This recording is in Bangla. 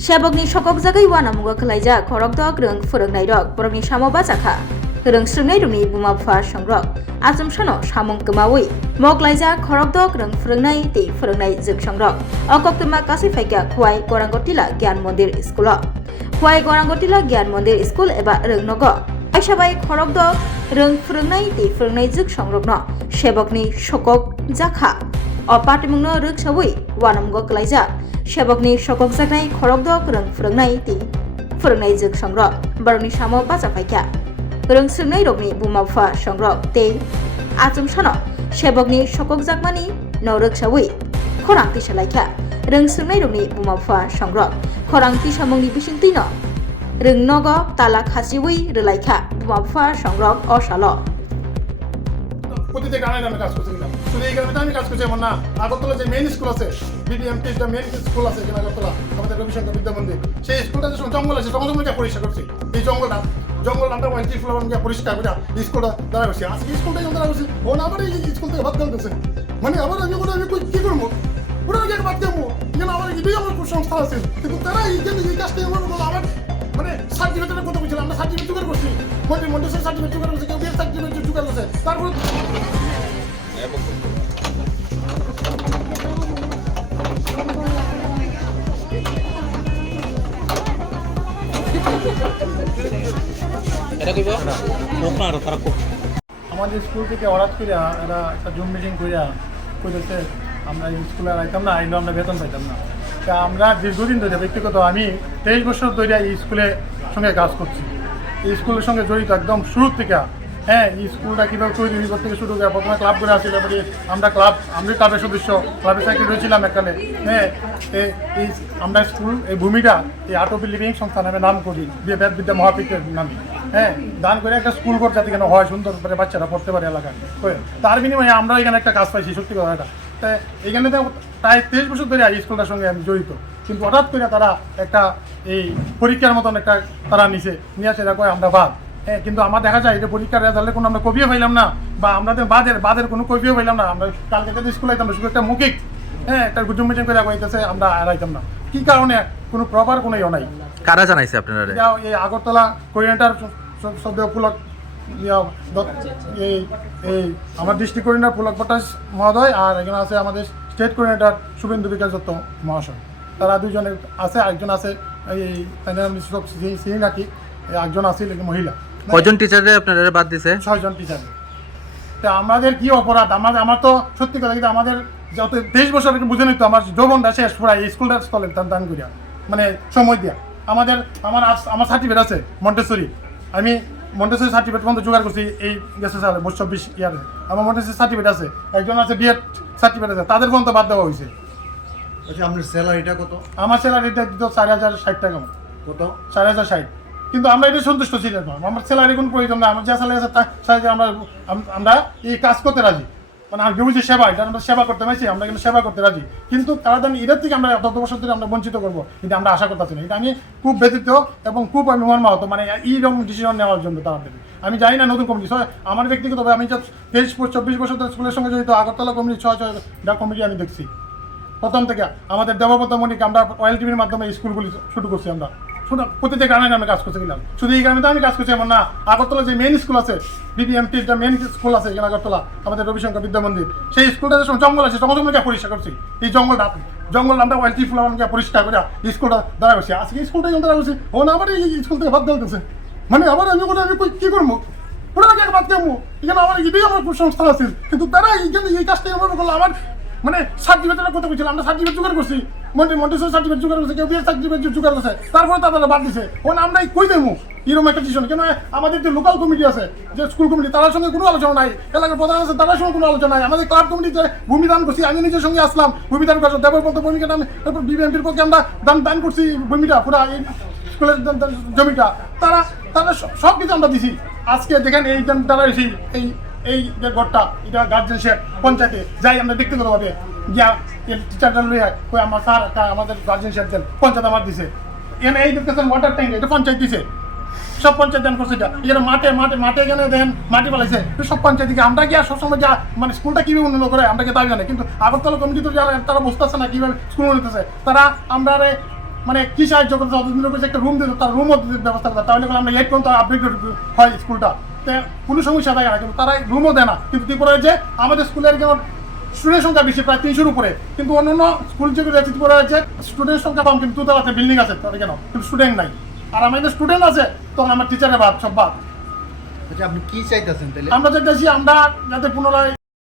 Sebukni Sokokjakwi wanamugo khalaijak khorokdok rung phurungnairok borokni samo bachakha rung srungnai bumapha songrok asumsano samung kemawi moklaijak khorokdok rung phurungnai tei phurungnai juk songrok okoktuma kasi faika khwai gorangotila gyan mondir school khwai gorangotila gyan mondir school eba rungnogo aisabai khorokdok rung phurungnai tei phurungnai juk songrokno Sebukni Sokokjakha opatimungno ruksawi wanamugo khalaijak Sebukni Sokokjakwi khorokdok rung phurungnai tei phurungnai juk songrok borokni samo bachakhaikha rung srungnai rokni bumapha songrok tei achumsano Sebukni Sokokjakmani no ruksawi khorang tisalaikha rung srungnai rokni bumapha songrok khorang tisamungni bisingtwi no rung nogo tala khasiwi rwlaikha bumapha songrok osalo প্রতিটা গানে আমি কাজ করছি শুধু এই গ্রামে আমি কাজ করছি এমন না আগরতলা যে মেইন স্কুল আছে বিডিএমটি যে মেইন স্কুল আছে এখানে আগরতলা আমাদের রবিশঙ্কর বিদ্যা মন্দির সেই স্কুলটা যে জঙ্গল আছে জঙ্গলটা পরিষ্কার করছি এই জঙ্গল আমরা ওয়াইটি ফ্লাওয়ার দিয়ে পরিষ্কার করে এই স্কুলটা দাঁড়া করছি আজকে স্কুলটা যখন দাঁড়া করছি ও না আবার এই স্কুল থেকে বাদ দিতেছে মানে আবার আমি কি করবো ওরা আগে বাদ দেবো এখানে আমার এটাই আমার সংস্থা আছে কিন্তু তারা এই কাজটা আমার মানে সার্টিফিকেটের কথা বলছিলাম আমরা সার্টিফিকেট জোগাড় করছি মন্টেসরি সার্টিফিকেট জোগাড় করছি কেউ বিয়ের সার্টিফিকেট জোগাড় করছে তারপর আমাদের স্কুল থেকে হঠাৎ করে এরা একটা জুম মিটিং করেছে আমরা স্কুলে আইতাম না আইলেও আমরা বেতন পাইতাম না তা আমরা দীর্ঘদিন ধরে ব্যক্তিগত আমি 23 বছর ধরে এই স্কুলের সঙ্গে কাজ করছি এই স্কুলের সঙ্গে জড়িত একদম শুরুর থেকে হ্যাঁ এই স্কুলটা কীভাবে তৈরি থেকে শুরু করে প্রথমে ক্লাব করে আসছিল এবারে আমরা ক্লাবের সদস্য ক্লাবের সেক্রেটারি ছিলাম এখানে হ্যাঁ এই আমরা স্কুল এই ভূমিটা এই আটপি লিভিং সংস্থা নামে নাম করি বিদ্যা মহাপীঠের নামে হ্যাঁ দান করে একটা স্কুল করে যাতে কেন হয় সুন্দর করে বাচ্চারা পড়তে পারে এলাকায় তার বিনিময়ে আমরা এখানে একটা কাজ পাইছি সত্যি কথা এটা তাই এখানে তো প্রায় 23 বছর ধরে এই স্কুলটার সঙ্গে আমি জড়িত কিন্তু হঠাৎ করে তারা একটা এই পরীক্ষার মতন একটা তারা নিয়ে আসে এরা কয় আমরা বাদ হ্যাঁ কিন্তু আমার দেখা যায় এটা পরীক্ষার রেজাল্টে কোনো আমরা কপিও পাইলাম না বা আমাদের বাদের কোনো কপিও পাইলাম না আমরা কালকে থেকে স্কুলে আইতাম শুধু একটা মৌখিক হ্যাঁ একটা গুজুম মিটিং করে কইতেছে আমরা আইতাম না কি কারণে কোনো প্রপার কোনো ইয়ে নাই কারা জানাইছে আপনারা এই আগরতলা কোঅর্ডিনেটর শব্দ পুলক এই আমার ডিস্ট্রিক্ট কোঅর্ডিনেটর পুলক ভট্টাচ মহোদয় আর এখানে আছে আমাদের স্টেট কোঅর্ডিনেটর শুভেন্দু বিকাশ দত্ত মহাশয় তারা দুজনের আছে একজন আছে এই সিনাকি একজন আছে মহিলা কয়জন টিচারে আপনারা বাদ দিছে 6 জন টিচার তা আমাদের কি অপরাধ আমার তো সত্যি কথা কিন্তু আমাদের যত 23 বছর বুঝে নিত আমার যৌবনটা শেষ পুরা এই স্কুলটা স্থলে দান করিয়া মানে সময় দিয়া আমার সার্টিফিকেট আছে মন্টেসরি আমি মন্টেসরি সার্টিফিকেট পর্যন্ত জোগাড় করছি এই গেছে সালে 24 ইয়ারে আমার মন্টেসরি সার্টিফিকেট আছে একজন আছে বিএড সার্টিফিকেট আছে তাদের পর্যন্ত বাদ দেওয়া হয়েছে আচ্ছা আপনার স্যালারিটা কত আমার স্যালারিটা দিত 4060 টাকা কত 4060 কিন্তু আমরা এটা সন্তুষ্ট ছিলাম না আমার স্যালারি কোনো প্রয়োজন না আমার যা স্যালারি আছে তাই আমরা এই কাজ করতে রাজি মানে আমি বুঝি সেবা এটা আমরা সেবা করতে পারছি আমরা কিন্তু সেবা করতে রাজি কিন্তু তারা জানি এটার থেকে আমরা তত বছর ধরে আমরা বঞ্চিত করবো কিন্তু আমরা আশা করতেছি না এটা আমি খুব ব্যথিত এবং খুব আমি মর্মাহত মানে এইরকম ডিসিশন নেওয়ার জন্য তাদের আমি জানি না নতুন কমিটি আমার ব্যক্তিগতভাবে আমি 23-24 বছর ধরে স্কুলের সঙ্গে জড়িত আগরতলা কমিটি 6 কমিটি আমি দেখছি প্রথম থেকে আমাদের দেবব্রত মণিকে আমরা অয়েল টিভির মাধ্যমে স্কুলগুলি শুরু করছি আমরা প্রতিটা গ্রামে আমি কাজ করতে গেলাম শুধু এই গ্রামে তো আমি কাজ করছি এমন না আগরতলা যে মেইন স্কুল আছে বিডিএমটির যে মেইন স্কুল আছে এখানে আগরতলা আমাদের রবিশঙ্কর বিদ্যা মন্দির সেই স্কুলটা যে জঙ্গল আছে জঙ্গলটা পরিষ্কার করছি এই জঙ্গল আমরা ওয়াইটি ফ্লাওয়ার দিয়ে পরিষ্কার করে এই স্কুলটা দাঁড়া করছি আজকে স্কুলটা যখন দাঁড়া করছি ও না আবার এই স্কুল থেকে বাদ দিতেছে মানে আবার আমি কি করবো ওরা আগে বাদ দেবো এখানে আমার এটাই আমার সংস্থা আছে কিন্তু তারা এই কাজটা আমার করলো আমার মানে সার্টিফিকেটের কথা বলছিলাম আমরা সার্টিফিকেট জোগাড় করছি মন্টেসরি সার্টিফিকেট জোগাড় করছি কেউ বিয়ের সার্টিফিকেট জোগাড় করছে তারপরে তারা বাদ দিছে ওখানে আমরা কই দেবো এরকম একটা ডিসিশন কেন আমাদের যে লোকাল কমিটি আছে যে স্কুল কমিটি তার সঙ্গে কোনো আলোচনা নাই এলাকার প্রধান আছে তার সঙ্গে কোনো আলোচনা নাই আমাদের ক্লাব কমিটিতে ভূমিদান করছি আমি নিজের সঙ্গে আসলাম ভূমিদান করছি দেবব্রত ভূমিকাটা আমি তারপর বিবিএমপির পক্ষে আমরা দান করছি ভূমিটা পুরো এই স্কুলের জমিটা তারা সব কিছু আমরা দিছি আজকে দেখেন এই তারা এই যে ঘরটা এটা গার্জেনশিপ পঞ্চায়েতে যাই আমরা ব্যক্তিগতভাবে গিয়া টিচারটা লইয়া কই আমার স্যার আমাদের গার্জেনশিপ দেন পঞ্চায়েত আমার দিছে এখানে এই দেখতেছেন ওয়াটার ট্যাঙ্ক এটা পঞ্চায়েত দিছে সব পঞ্চায়েত দান করছে এটা এখানে মাঠে এখানে দেখেন মাটি পালাইছে সব পঞ্চায়েত দিকে আমরা গিয়া সবসময় যা মানে স্কুলটা কীভাবে উন্নত করে আমরা কি দাবি জানি কিন্তু আগরতলা কমিটি তো যারা তারা বুঝতেছে না কীভাবে স্কুল উন্নতেছে তারা আমরা মানে কি সাহায্য করতে যতদিন করেছে একটা রুম দিত তার রুমও ব্যবস্থা করতে তাহলে করে আমরা 8 পর্যন্ত আপডেট হয় স্কুলটা কোনো সমস্যা থাকে না কিন্তু তারা রুমও দেয় না কিন্তু ত্রিপুরার যে আমাদের স্কুলের কেমন স্টুডেন্ট সংখ্যা বেশি প্রায় 300-র উপরে কিন্তু অন্যান্য স্কুল যেগুলো আছে ত্রিপুরা আছে স্টুডেন্ট সংখ্যা কম কিন্তু আছে বিল্ডিং আছে তাদের কেন কিন্তু স্টুডেন্ট নাই আর আমাদের স্টুডেন্ট আছে তখন আমার টিচারের বাদ সব বাদ আচ্ছা আপনি কি চাইতেছেন তাহলে? আমরা চাইতেছি আমরা যাতে পুনরায়